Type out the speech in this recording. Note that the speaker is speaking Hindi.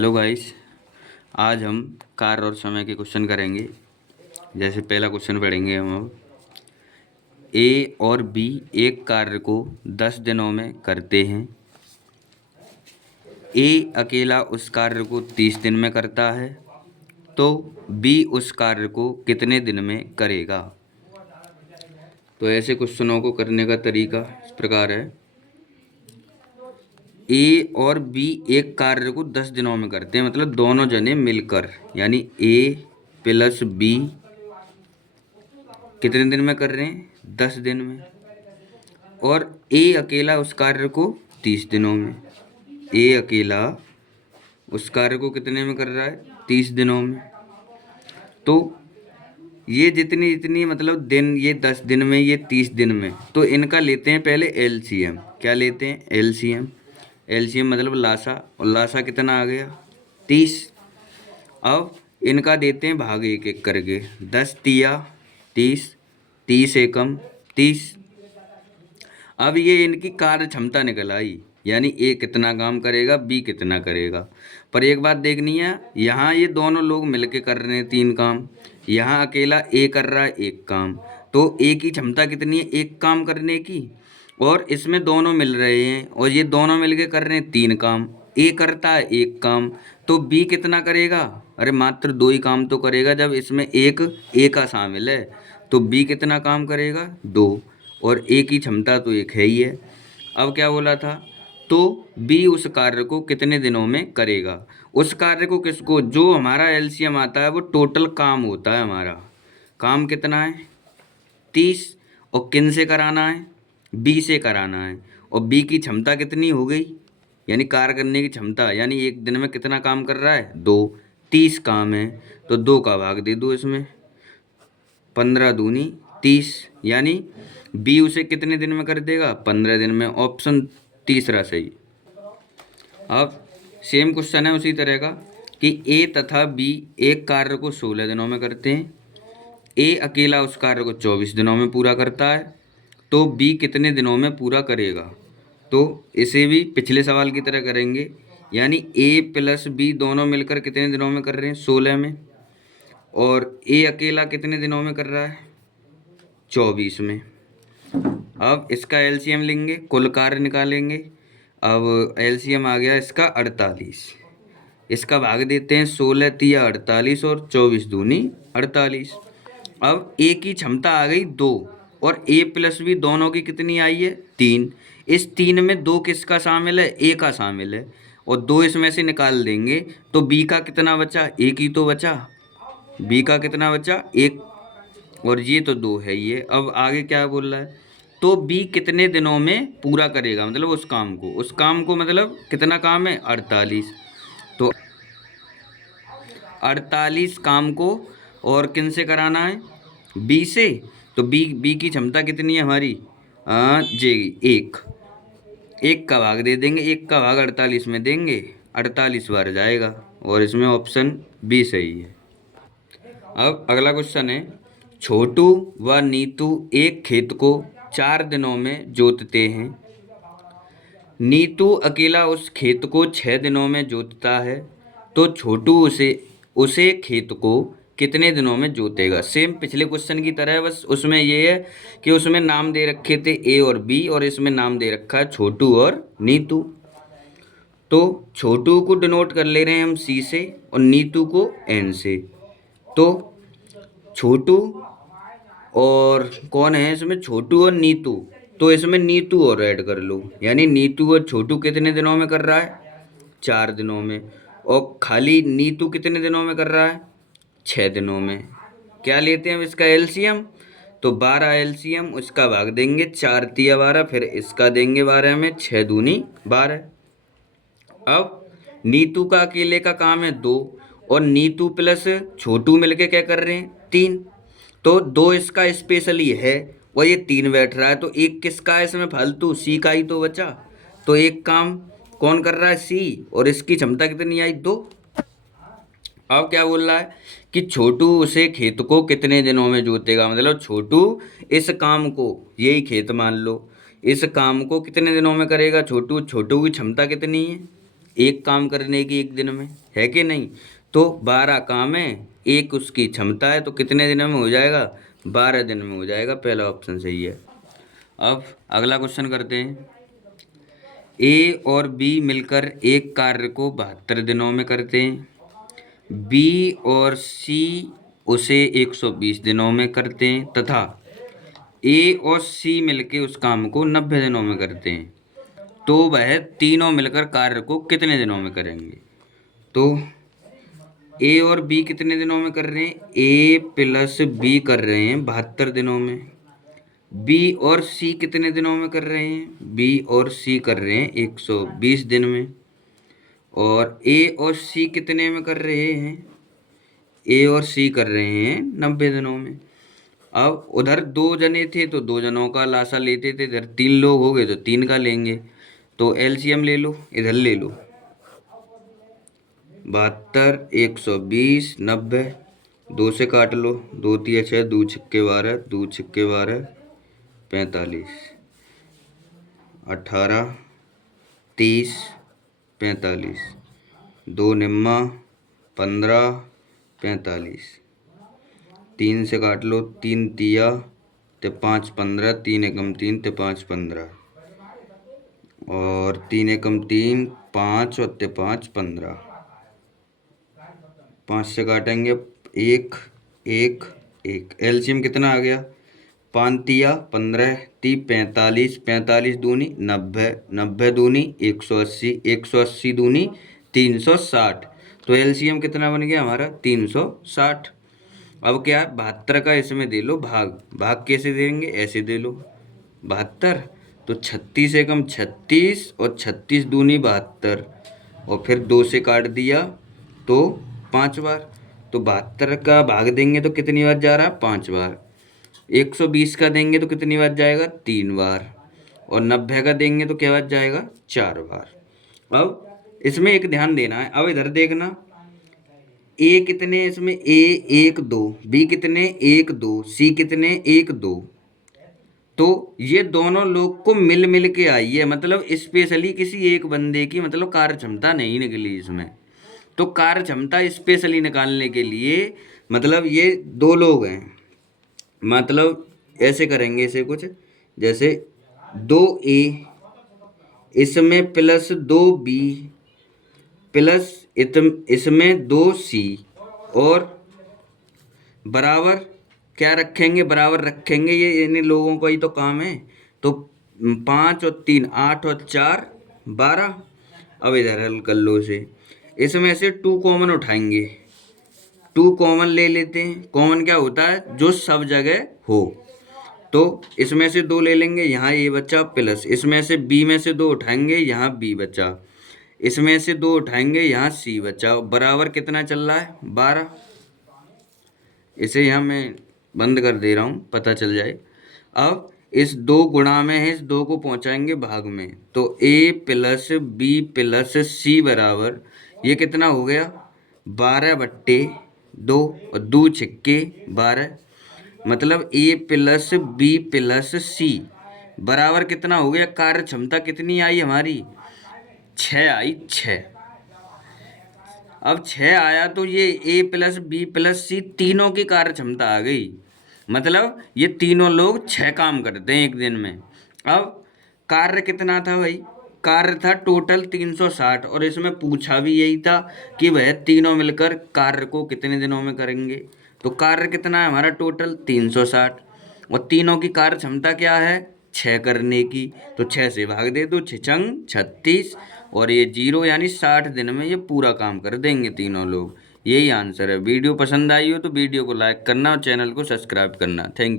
Hello guys. आज हम कार्य और समय के क्वेश्चन करेंगे। जैसे पहला क्वेश्चन पढ़ेंगे हम अब। ए और बी एक कार्य को 10 दिनों में करते हैं। ए अकेला उस कार्य को 30 दिन में करता है, तो बी उस कार्य को कितने दिन में करेगा। तो ऐसे क्वेश्चनों को करने का तरीका इस प्रकार है। ए और बी एक कार्य को 10 दिनों में करते हैं, मतलब दोनों जने मिलकर, यानी ए प्लस बी कितने दिन में कर रहे हैं, 10 दिन में। और ए अकेला उस कार्य को 30 दिनों में। ए अकेला उस कार्य को कितने में कर रहा है, 30 दिनों में। तो ये जितनी जितनी मतलब दिन, ये 10 दिन में, ये 30 दिन में, तो इनका लेते हैं पहले एलसीएम। क्या लेते हैं, एलसीएम। एलसीएम मतलब लासा, और लासा कितना आ गया, 30। अब इनका देते हैं भाग एक एक करके। 10 तिया 30, 30 एकम 30। अब ये इनकी कार्य क्षमता निकल आई, यानी ए कितना काम करेगा, बी कितना करेगा। पर एक बात देखनी है, यहाँ ये दोनों लोग मिलके कर रहे हैं 3 काम, यहाँ अकेला ए कर रहा है 1 काम। तो ए की क्षमता कितनी है, 1 काम करने की, और इसमें दोनों मिल रहे हैं और ये दोनों मिलके कर रहे हैं 3 काम। ए करता है 1 काम, तो बी कितना करेगा, अरे मात्र 2 ही काम तो करेगा, जब इसमें एक ए का शामिल है। तो बी कितना काम करेगा, 2, और ए की क्षमता तो 1 है ही है। अब क्या बोला था, तो बी उस कार्य को कितने दिनों में करेगा। उस कार्य को किसको, जो हमारा एलसीएम आता है वो टोटल काम होता है हमारा। काम कितना है, 30, और किन से कराना है, बी से कराना है। और बी की क्षमता कितनी हो गई, यानी कार्य करने की क्षमता, यानी एक दिन में कितना काम कर रहा है, 2। 30 काम है, तो 2 का भाग दे दो इसमें, 15 दूनी 30, यानी बी उसे कितने दिन में कर देगा, 15 दिन में। ऑप्शन तीसरा सही। अब सेम क्वेश्चन है उसी तरह का कि ए तथा बी एक कार्य को 16 दिनों में करते हैं। ए अकेला उस कार्य को 24 दिनों में पूरा करता है, तो बी कितने दिनों में पूरा करेगा। तो इसे भी पिछले सवाल की तरह करेंगे, यानी ए प्लस बी दोनों मिलकर कितने दिनों में कर रहे हैं, 16 में। और ए अकेला कितने दिनों में कर रहा है, 24 में। अब इसका एलसीएम लेंगे, कुल कार्य निकालेंगे। अब एलसीएम आ गया इसका 48। इसका भाग देते हैं, 16 तिया 48 और 24 दूनी 48। अब ए की क्षमता आ गई 2, और ए प्लस बी दोनों की कितनी आई है, 3। इस 3 में 2 किसका शामिल है, ए का शामिल है, और 2 इसमें से निकाल देंगे तो बी का कितना बचा, एक ही तो बचा। बी का कितना बचा, 1, और ये तो 2 है ये। अब आगे क्या बोल रहा है, तो बी कितने दिनों में पूरा करेगा, मतलब उस काम को मतलब कितना काम है, 48। तो 48 काम को और किन से कराना है, बी से। तो बी की क्षमता कितनी है हमारी, जे 1। 1 का भाग दे देंगे, 1 का भाग 48 में देंगे, 48 बार जाएगा, और इसमें ऑप्शन बी सही है। अब अगला क्वेश्चन है, छोटू व नीतू एक खेत को 4 दिनों में जोतते हैं। नीतू अकेला उस खेत को 6 दिनों में जोतता है, तो छोटू उसे खेत को कितने दिनों में जोतेगा। सेम पिछले क्वेश्चन की तरह है, बस उसमें ये है कि उसमें नाम दे रखे थे ए और बी, और इसमें नाम दे रखा है छोटू और नीतू। तो छोटू को डिनोट कर ले रहे हैं हम सी से, और नीतू को एन से। तो छोटू और कौन है इसमें, छोटू और नीतू। तो इसमें नीतू और ऐड कर लो, यानी नीतू और छोटू कितने दिनों में कर रहा है, 4 दिनों में। और खाली नीतू कितने दिनों में कर रहा है, 6 दिनों में। क्या लेते हैं इसका एलसीएम, तो 12 एलसीएम, उसका भाग देंगे 4 तिया 12, फिर इसका देंगे 12 में, 6 दूनी 12। अब नीतू का अकेले का काम है 2, और नीतू प्लस छोटू मिलके क्या कर रहे हैं, 3। तो 2 इसका स्पेशली है, और ये 3 बैठ रहा है, तो 1 किसका है इसमें फालतू, सी का ही तो बचा। तो 1 काम कौन कर रहा है, सी, और इसकी क्षमता कितनी आई, 2। अब क्या बोल रहा है कि छोटू उसे खेत को कितने दिनों में जोतेगा, मतलब छोटू इस काम को, यही खेत मान लो, इस काम को कितने दिनों में करेगा। छोटू की क्षमता कितनी है, एक काम करने की एक दिन में, है कि नहीं? तो 12 काम है, एक उसकी क्षमता है, तो कितने दिनों में हो जाएगा? 12 दिन में हो जाएगा। पहला ऑप्शन सही है। अब अगला क्वेश्चन करते हैं। ए और बी मिलकर एक कार्य को 72 दिनों में करते हैं। बी और सी उसे 120 दिनों में करते हैं तथा ए और सी मिलके उस काम को 90 दिनों में करते हैं, तो वह तीनों मिलकर कार्य को कितने दिनों में करेंगे? तो ए और बी कितने दिनों में कर रहे हैं? ए प्लस बी कर रहे हैं 72 दिनों में। बी और सी कितने दिनों में कर रहे हैं? बी और सी कर रहे हैं 120 दिन में। और ए और सी कितने में कर रहे हैं? ए और सी कर रहे हैं 90 दिनों में। अब उधर 2 जने थे तो 2 जनों का लासा लेते थे, इधर 3 लोग हो गए तो 3 का लेंगे। तो एलसीएम ले लो, इधर ले लो। 72, 120, 90, 2 से काट लो, 2 तिया 6, 2 छिक्के 12, 2 छिक्के 12, 45, 18, 30, 45, 2 निम्मा 15, 45, 3 से काट लो, 3 तिया ते 5 15, 3 एकम 3 ते 5 15, और 3 एकम 3 5 और ते 5 15, 5 से काटेंगे 1 1 1, एलसीएम कितना आ गया? 5 तिया 15, 45, 45 दूनी 90, 90 दूनी 180, 180 दूनी 360, तो एलसीएम कितना बन गया हमारा? 360। अब क्या है? 72 का इसमें दे लो भाग। भाग कैसे देंगे? ऐसे दे लो 72, तो 36 एकम 36 और 36 दूनी 72, और फिर 2 से काट दिया तो 5 बार, तो 72 का भाग देंगे तो कितनी बार जा रहा है? 5 बार। 120 का देंगे तो कितनी बार जाएगा? 3 बार। और 90 का देंगे तो क्या बार जाएगा? 4 बार। अब इसमें एक ध्यान देना है, अब इधर देखना, ए कितने इसमें? ए 1 2, बी कितने? 1 2, सी कितने? 1 2, तो ये दोनों लोग को मिल मिल के आई है, मतलब स्पेशली किसी एक बंदे की मतलब कार्य क्षमता नहीं निकली इसमें। तो कार्य क्षमता स्पेशली निकालने के लिए मतलब ये 2 लोग हैं, मतलब ऐसे करेंगे इसे कुछ जैसे 2A इसमें प्लस 2B प्लस इसमें 2C और बराबर क्या रखेंगे? बराबर रखेंगे, ये इन लोगों का ही तो काम है। तो 5 और 3 8 और 4 12। अब इधर हल कर लो इसे, इसमें से 2 कॉमन उठाएंगे, 2 कॉमन ले लेते हैं। कॉमन क्या होता है? जो सब जगह हो। तो इसमें से 2 ले लेंगे, यहाँ ए बचा, प्लस इसमें से बी में से 2 उठाएंगे, यहाँ बी बचा, इसमें से 2 उठाएंगे, यहाँ सी बचा, बराबर कितना चल रहा है? 12। इसे यहाँ मैं बंद कर दे रहा हूँ, पता चल जाए। अब इस 2 गुणा में है, इस 2 को पहुँचाएंगे भाग में, तो ए प्लस बी प्लस सी बराबर ये कितना हो गया? 12/2 और 2 छिक्के 12, मतलब ए प्लस बी प्लस सी बराबर कितना हो गया? कार्य क्षमता कितनी आई हमारी? 6 आई, 6। अब 6 आया तो ये ए प्लस बी प्लस सी तीनों की कार्य क्षमता आ गई, मतलब ये तीनों लोग 6 काम करते हैं एक दिन में। अब कार्य कितना था भाई? कार्य था टोटल 360, और इसमें पूछा भी यही था कि वह तीनों मिलकर कार्य को कितने दिनों में करेंगे। तो कार्य कितना है हमारा? टोटल 360, और तीनों की कार्य क्षमता क्या है? 6 करने की, तो 6 से भाग दे दो, 6 छंग 36, और ये 0 यानी 60 दिन में ये पूरा काम कर देंगे तीनों लोग। यही आंसर है। वीडियो पसंद आई हो तो वीडियो को लाइक करना और चैनल को सब्सक्राइब करना। Thank you.